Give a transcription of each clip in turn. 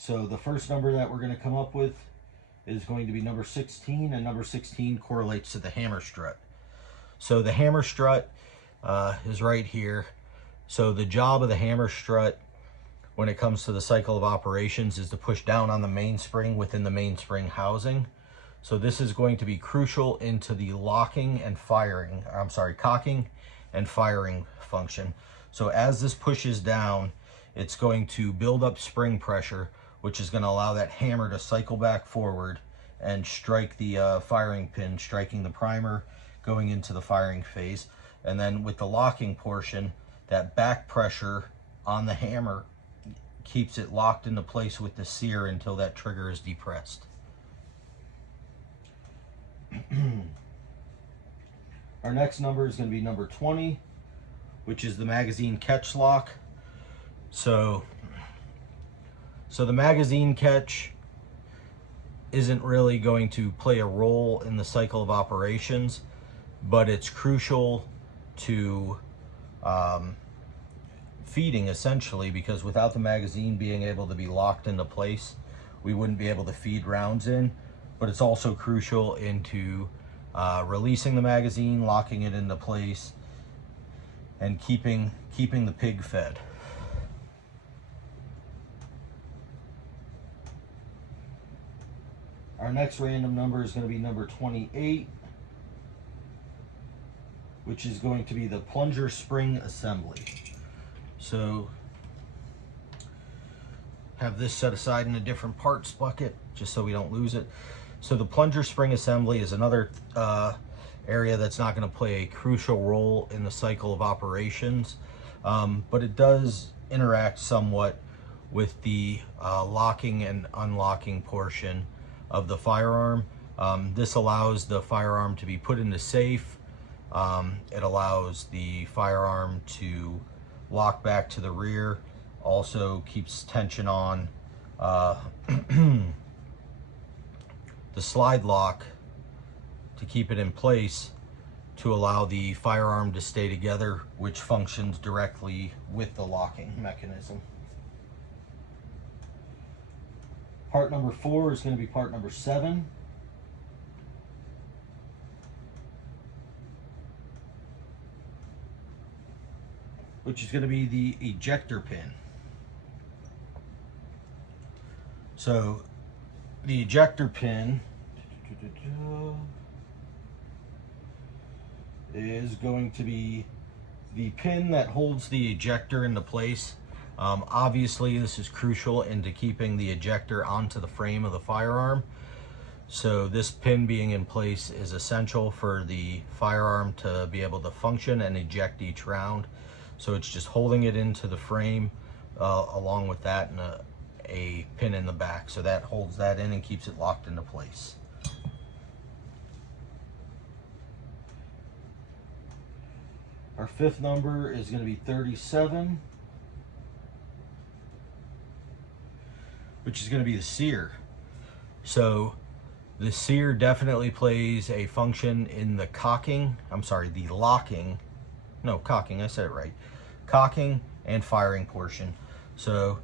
So the first number that we're going to come up with is going to be number 16, and number 16 correlates to the hammer strut. So the hammer strut is right here. So the job of the hammer strut when it comes to the cycle of operations is to push down on the mainspring within the mainspring housing. So this is going to be crucial into the cocking and firing function. So as this pushes down, it's going to build up spring pressure, which is going to allow that hammer to cycle back forward and strike the firing pin, striking the primer, going into the firing phase. And then with the locking portion, that back pressure on the hammer keeps it locked into place with the sear until that trigger is depressed. Our next number is going to be number 20, which is the magazine catch lock. So the magazine catch isn't really going to play a role in the cycle of operations, but it's crucial to feeding, essentially, because without the magazine being able to be locked into place, we wouldn't be able to feed rounds in. But it's also crucial into releasing the magazine, locking it into place, and keeping the pig fed. Our next random number is going to be number 28, which is going to be the plunger spring assembly. So have this set aside in a different parts bucket just so we don't lose it. So the plunger spring assembly is another area that's not going to play a crucial role in the cycle of operations, but it does interact somewhat with the locking and unlocking portion of the firearm. This allows the firearm to be put into safe. It allows the firearm to lock back to the rear, also keeps tension on the slide lock to keep it in place to allow the firearm to stay together, which functions directly with the locking mechanism. Part number 4 is going to be part number 7. Which is going to be the ejector pin. So the ejector pin is going to be the pin that holds the ejector into place. Obviously, this is crucial into keeping the ejector onto the frame of the firearm. So this pin being in place is essential for the firearm to be able to function and eject each round. So it's just holding it into the frame along with that and a pin in the back. So that holds that in and keeps it locked into place. Our 5th number is going to be 37, which is going to be the sear. So the sear definitely plays a function in the cocking and firing portion. So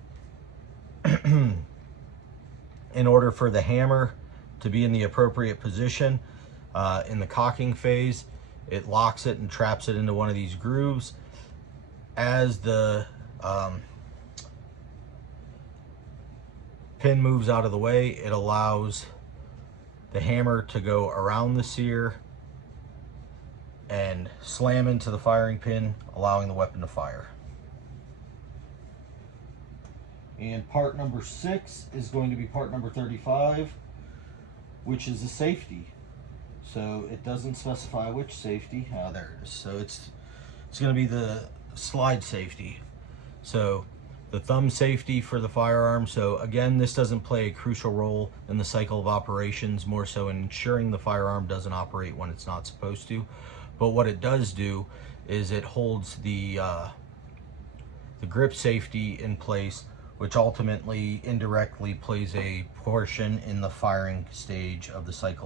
in order for the hammer to be in the appropriate position in the cocking phase, it locks it and traps it into one of these grooves. As the pin moves out of the way, it allows the hammer to go around the sear and slam into the firing pin, allowing the weapon to fire. And part number 6 is going to be part number 35, which is the safety. So it doesn't specify which safety. There it is. So it's going to be the slide safety. So the thumb safety for the firearm. So again, this doesn't play a crucial role in the cycle of operations, more so in ensuring the firearm doesn't operate when it's not supposed to. But what it does do is it holds the grip safety in place, which ultimately indirectly plays a portion in the firing stage of the cycle.